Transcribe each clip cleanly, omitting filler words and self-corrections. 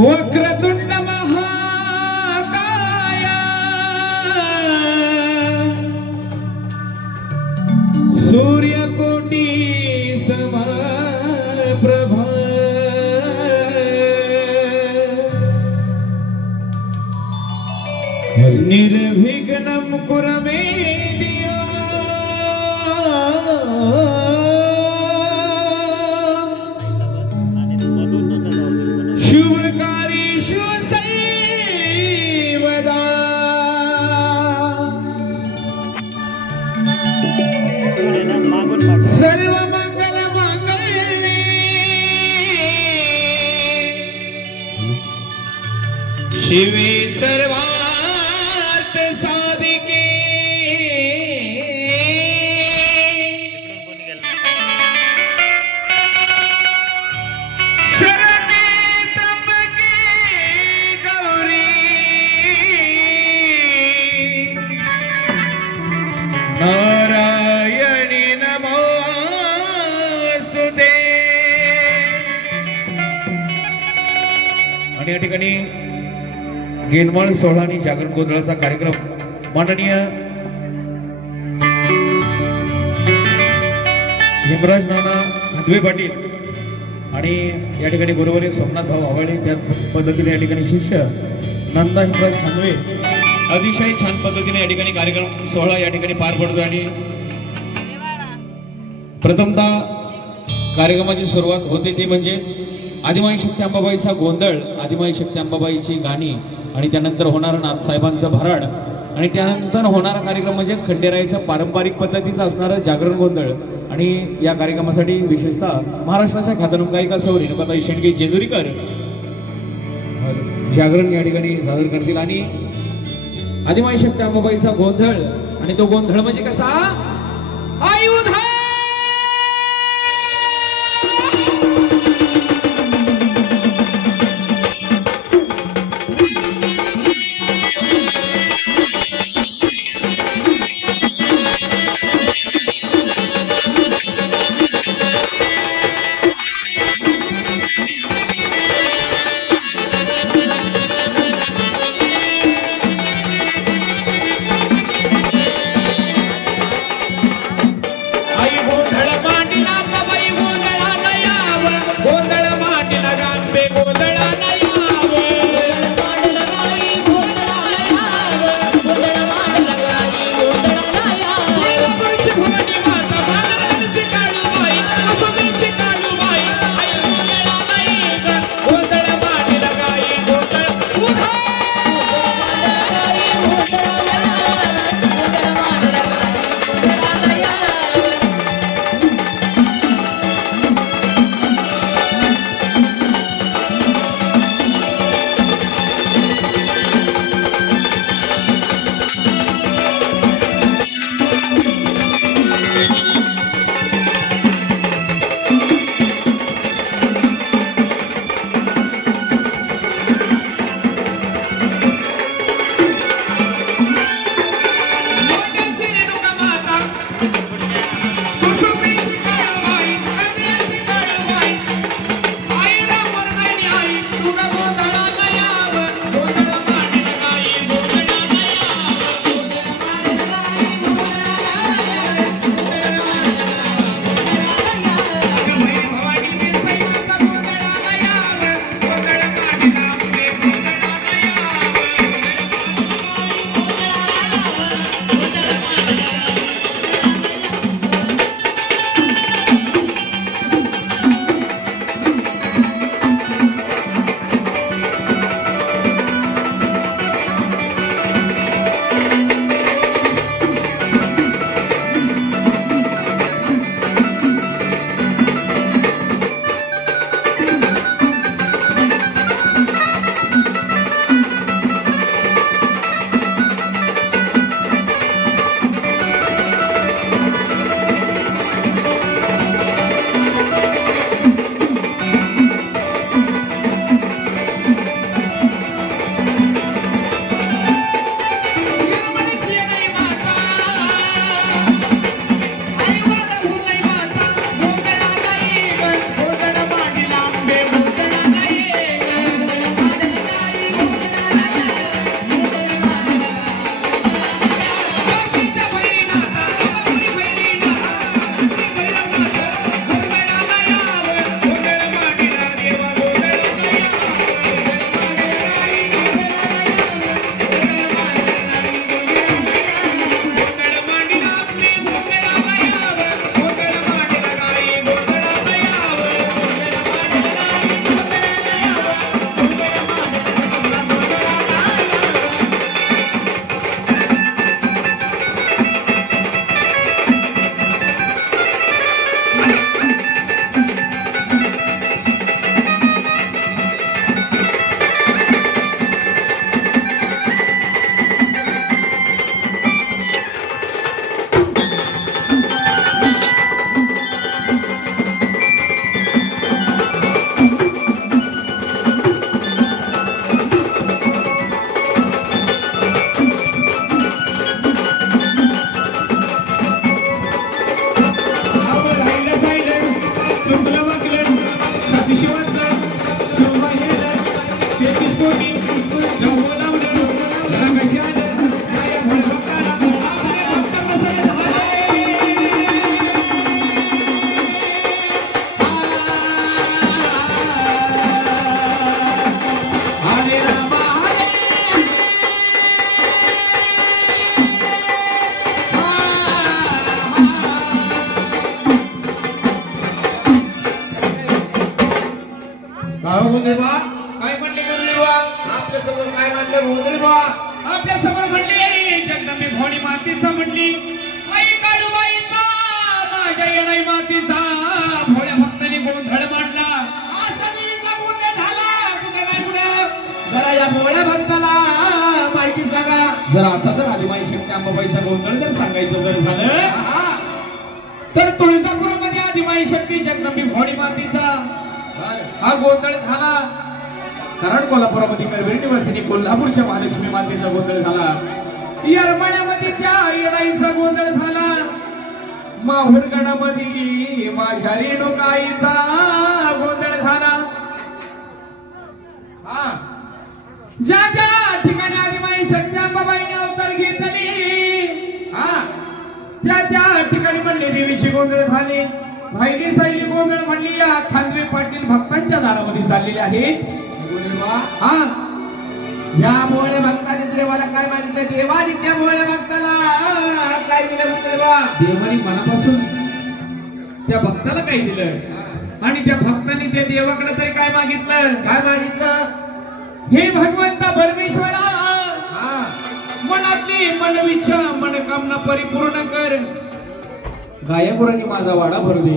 वक्रतुंड महाकाय सूर्यकोटी समप्रभा निर्विघ्नं कुरु मे देव शुभकार्येषु सर्वदा सर्वमंगलमांगल्ये शिवे सर्वार्थ साधिके शरणे त्र्यंबके गौरी नारायणी नमोस्तुते। आणि या ठिकाणी गिनमळ सोहळा आणि जागरण गोंधळाचा कार्यक्रम माननीय हिमराज नाना हदवे पाटील आणि या ठिकाणी गुरुवारी सोमनाथ भाऊ आवाळे त्या पद्धतीने या ठिकाणी शिष्य नंदा हिमराज खानवे अतिशय छान पद्धतीने या ठिकाणी कार्यक्रम सोहळा या ठिकाणी पार पडतो। आणि प्रथमतः कार्यक्रमाची सुरुवात होते ती म्हणजेच आदिमाई शक्ती अंबाबाईचा गोंधळ, आदिमाई शक्ती अंबाबाईची गाणी आणि त्यानंतर होणारं नाथसाहेबांचं भराड आणि त्यानंतर होणारा कार्यक्रम म्हणजेच खंडेरायाचा पारंपरिक पद्धतीचा असणारं जागरण गोंधळ। आणि या कार्यक्रमासाठी विशेषतः महाराष्ट्राच्या ख्यातनाम गायिका सौ रेणुकाताई शेंडगे जेजुरीकर जागरण या ठिकाणी सादर करतील। आणि आदिमाई शक्ती अंबाबाईचा गोंधळ आणि तो गोंधळ म्हणजे कसा आयुध म्हणली आई काळूबाईचा माझ्या येणाई मातीचा भोळ्या भक्तांनी गोंधळ मांडला. असा देवीचा गोंधळ झाला कुठे काय कुठे जरा या भोळ्या भक्ताला माहिती सांगा. जर असा जर आदिमाई शक्ती अंबाबाईचा गोंधळ जर सांगायचं जर झालं तर तुळजापूरमध्ये आदिमाई शक्ती जगदंबी भोळी मातीचा हा गोंधळ झाला. कारण कोल्हापुरामध्ये करवीर निवासिनी कोल्हापूरच्या महालक्ष्मी मातेचा गोंधळ झाला. येरमाळ्यामध्ये त्या येणाईचा गोंधळ झाला. माहुरगडामध्ये माझ्या रेणुकाईचा गोंधळ झाला. ज्या ज्या ठिकाणी आदिमाई शक्ती अंबाबाईने अवतार घेतली त्या ठिकाणी म्हणले देवीची गोंधळ झाले. राहिली सायली गोंधळ म्हणली या खांदवे पाटील भक्तांच्या दारामध्ये चाललेले आहेत. या भोळ्या भक्ताने देवाला काय मागितलं देवानी त्या भोळ्या भक्ताला काय दिलं देवानी मनापासून त्या भक्ताला काय दिलं आणि त्या भक्तांनी त्या देवाकडे तरी काय मागितलं. काय मागितलं हे भगवंता परमेश्वरा मनातली मनविच्छा मनकामना परिपूर्ण कर. गायपुरांनी माझा वाडा भरू दे.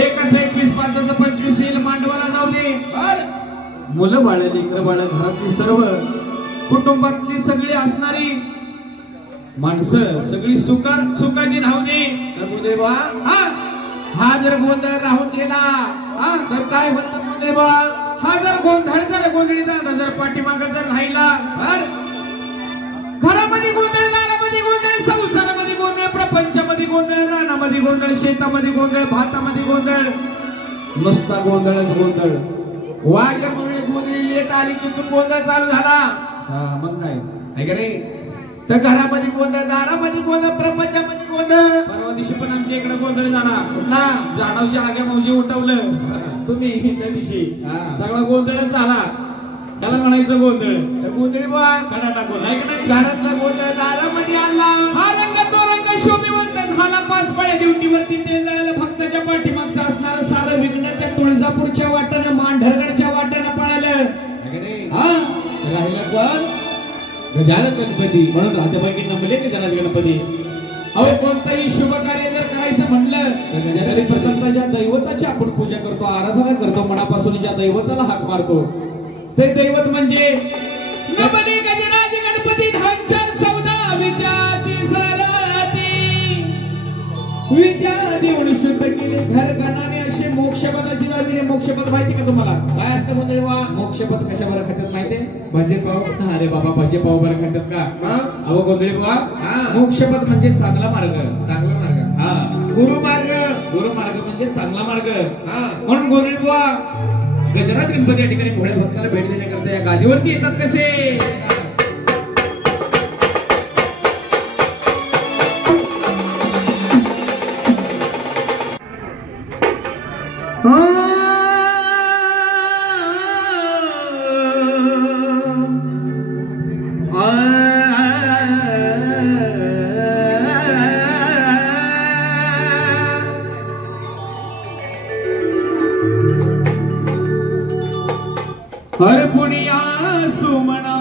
1/21 5 25 येईल मांडवाला जाऊ दे. मुलं बाळ लेकर बाळ घरातली सर्व कुटुंबातली सगळी असणारी माणसं सगळी सुखाची राहू दे. देवा हा जर गोंधळ राहून गेला तर काय म्हणतो देवा. हा जर गोंधळ जर गोंधळी दादा जर पाठीमाग जर राहिला घरामध्ये गोंधळ दारामध्ये गोंधळ संसारामध्ये गोंधळ प्रपंचामध्ये गोंधळ रानामध्ये गोंधळ शेतामध्ये गोंधळ भातामध्ये गोंधळ नुसता गोंधळच गोंधळ. वाघ्यामुळे गोंधळी लेट आली की तू गोंधळ चालू झाला. मग काय आहे का नाही. तर घरामध्ये गोंधळ दारामध्ये गोंधळ प्रपंचामध्ये गोंधळ. परवा दिवशी पण आमच्या इकडे गोंधळ झाला. कुठला जाणवजी आगे मौजी उठवलं तुम्ही त्या दिवशी सगळा गोंधळच झाला. त्याला म्हणायचं गोंधळ तर गोंधळी बा कडा टाकून नाही का नाही. घरातला गोंधळ दारामध्ये आणला. हा रंग तो रंग शोभिवंत झाला. 5 पळ्या ड्युटीवरती ते जायला भक्ताच्या पाठीमागचं असणारं सारं विघ्न त्या तुळजापूरच्या वाट्यानं मांढरगडच्या वाट्यानं पळालं. राहिला कोण गजानन गणपती. म्हणून राहत्यापैकी नमले गजानन गणपती. अहो कोणतंही शुभ कार्य जर करायचं म्हणलं तरी प्रथम ज्या दैवताची आपण पूजा करतो आराधना करतो मनापासून ज्या दैवताला हाक मारतो ते दैवत म्हणजे नमले गजराज गणपती धांचर सौदा विद्याची सरती. विद्या देऊन शुद्ध केले घर गणाने असे मोक्षपदाची लावली. मोक्षपद माहिती का तुम्हाला काय असतं गोंधळीबा. मोक्षपद कशावर खात्यात माहितीये. भजे पाव. अरे बाबा भजे पाव बरं खात्यात का. अहो गोंधळी बाबा मोक्षपद म्हणजे चांगला मार्ग. चांगला मार्ग गुरु मार्ग म्हणजे चांगला मार्ग. म्हणून गोंधळी बाबा गजराज गणपती या ठिकाणी भोळ्या भक्ताला भेट देण्याकरता या गादीवरती येतात कसे. हर पुण्या सुमना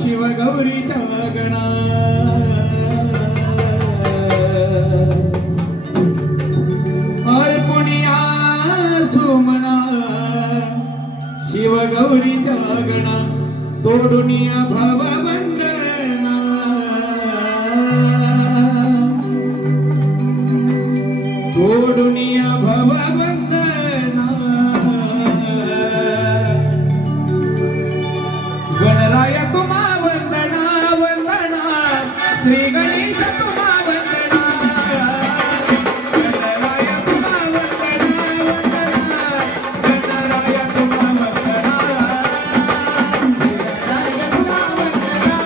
शिवगौरीच्या गणा. हर पुण्या सुमना शिवगौरीच्या गणा तोडुनिया भवबंधना. तोडुनिया भवबंधना. गणराय तुम्हा वंदना वंदना श्री गणेश तुम्हा वंदना. गणराय तुम्हा वंदना वंदना गणराय तुम्हा वंदना. गणराय तुम्हा वंदना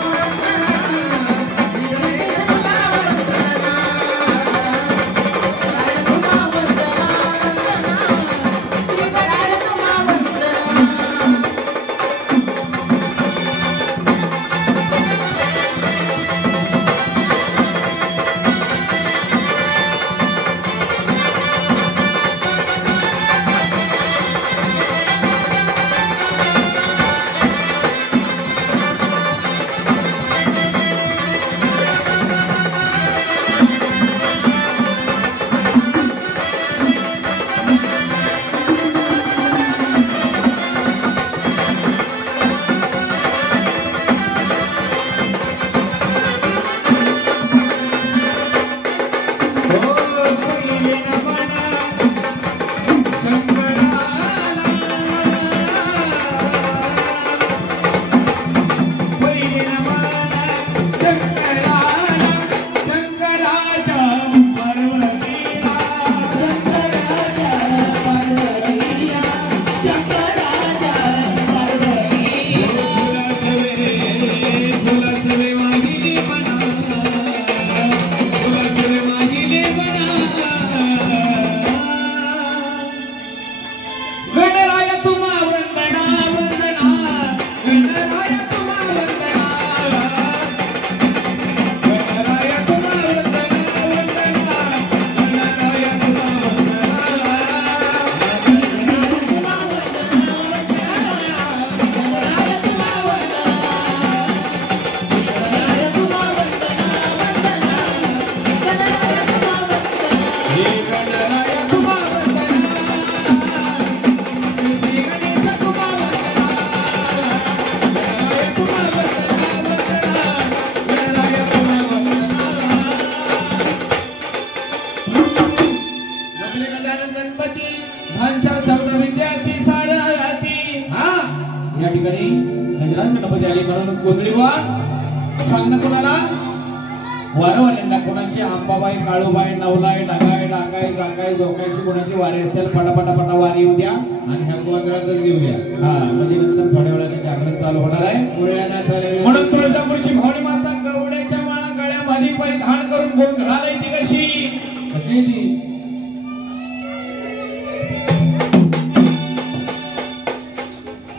कारण कोंबडी बुवा सांग ना कोणाला वारवाल्यांना कोणाची आंबाबाई काळूबाई नवलाय ढगाय डाकाय जाकाय जोकायची कोणाची वारी असतील पटापटा वारी येऊ द्या आणि ह्या गोंधळातच घेऊ द्या. हा म्हणजे नंतर थोड्या वेळाने जागरण चालू होणार आहे. म्हणून तुळजापूरची भावनी माता गवड्याच्या माळा गळ्यामध्ये परिधान करून गोंधळाला येते कशी कशी ती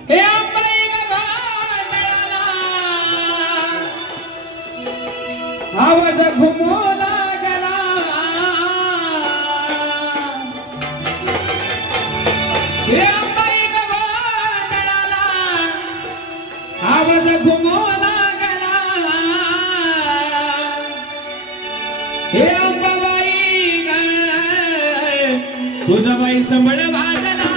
हे अंबाई गगनाला आवाज घुमू लागला हे अंबाई गगनाला आवाज घुमू लागला हे अंबाबाई ग तुझा बाई संबळ वाजला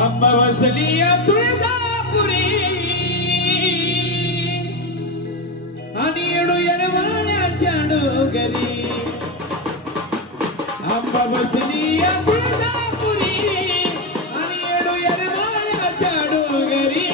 आंबा वसली तुळजापुरी आणि येडू येरवाण्याच्या डोगरी आंबा वसली तुळजापुरी आणि येडू येरवाण्याच्या डोगरी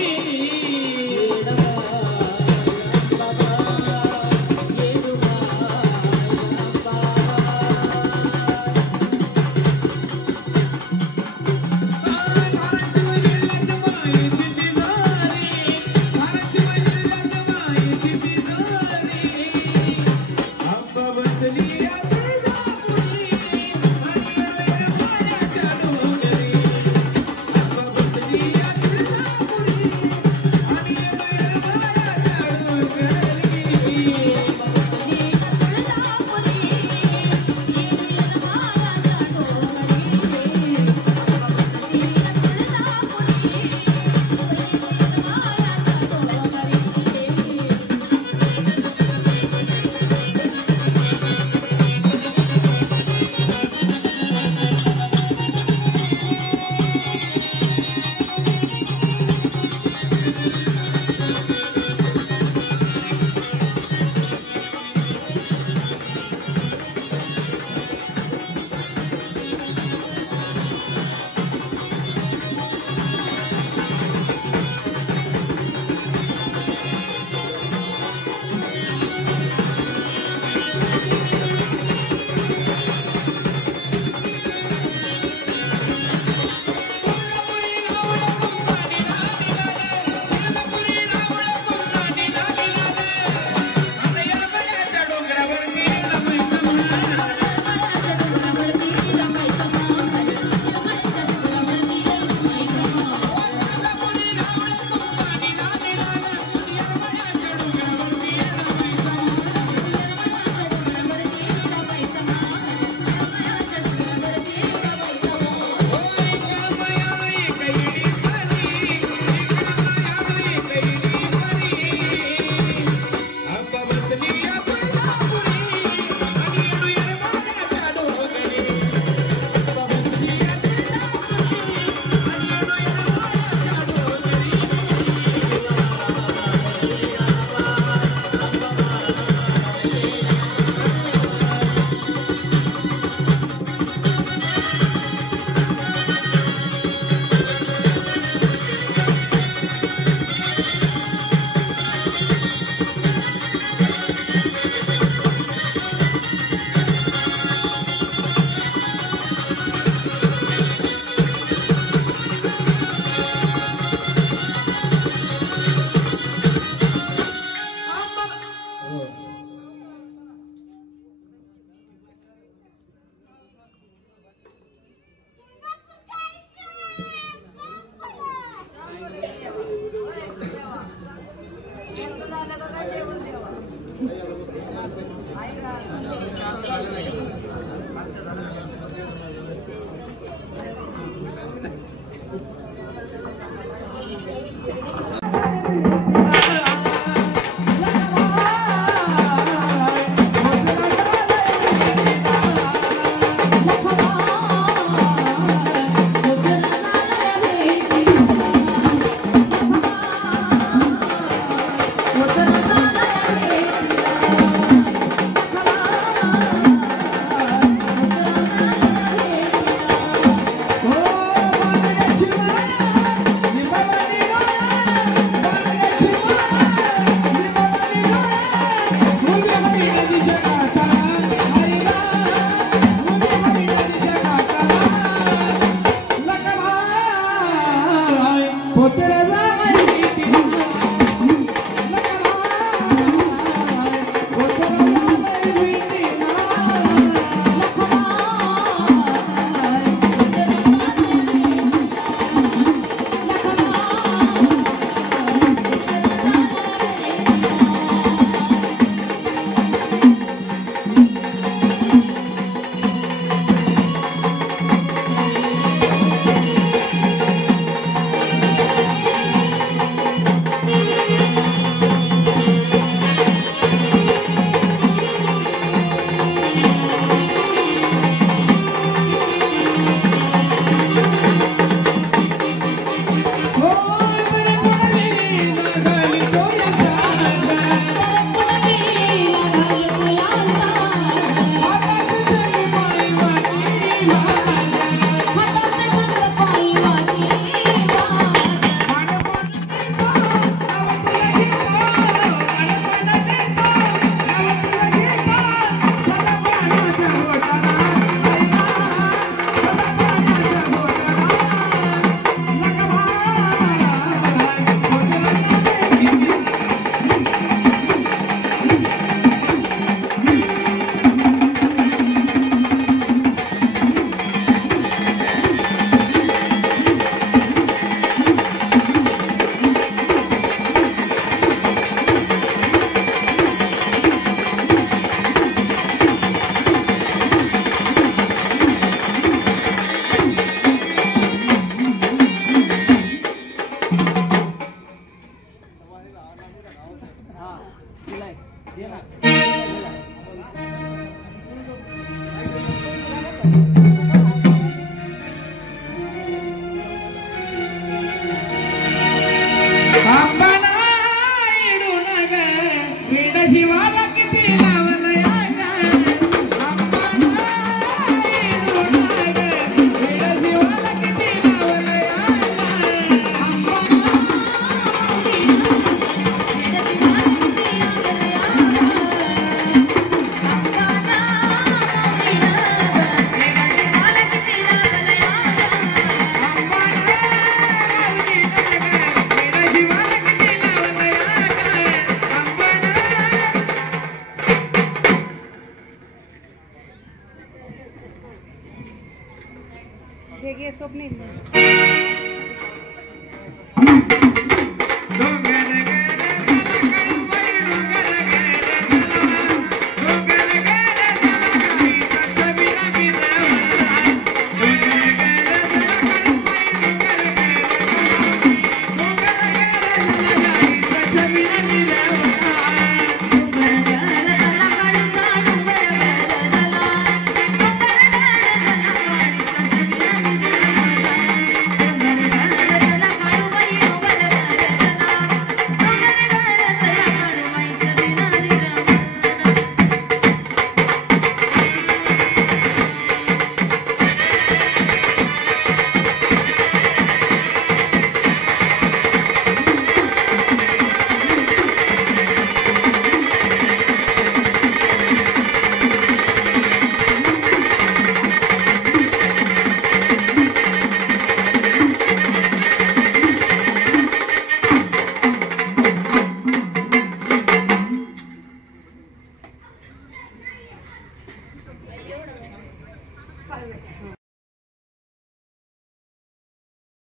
देखिए स्वप्निल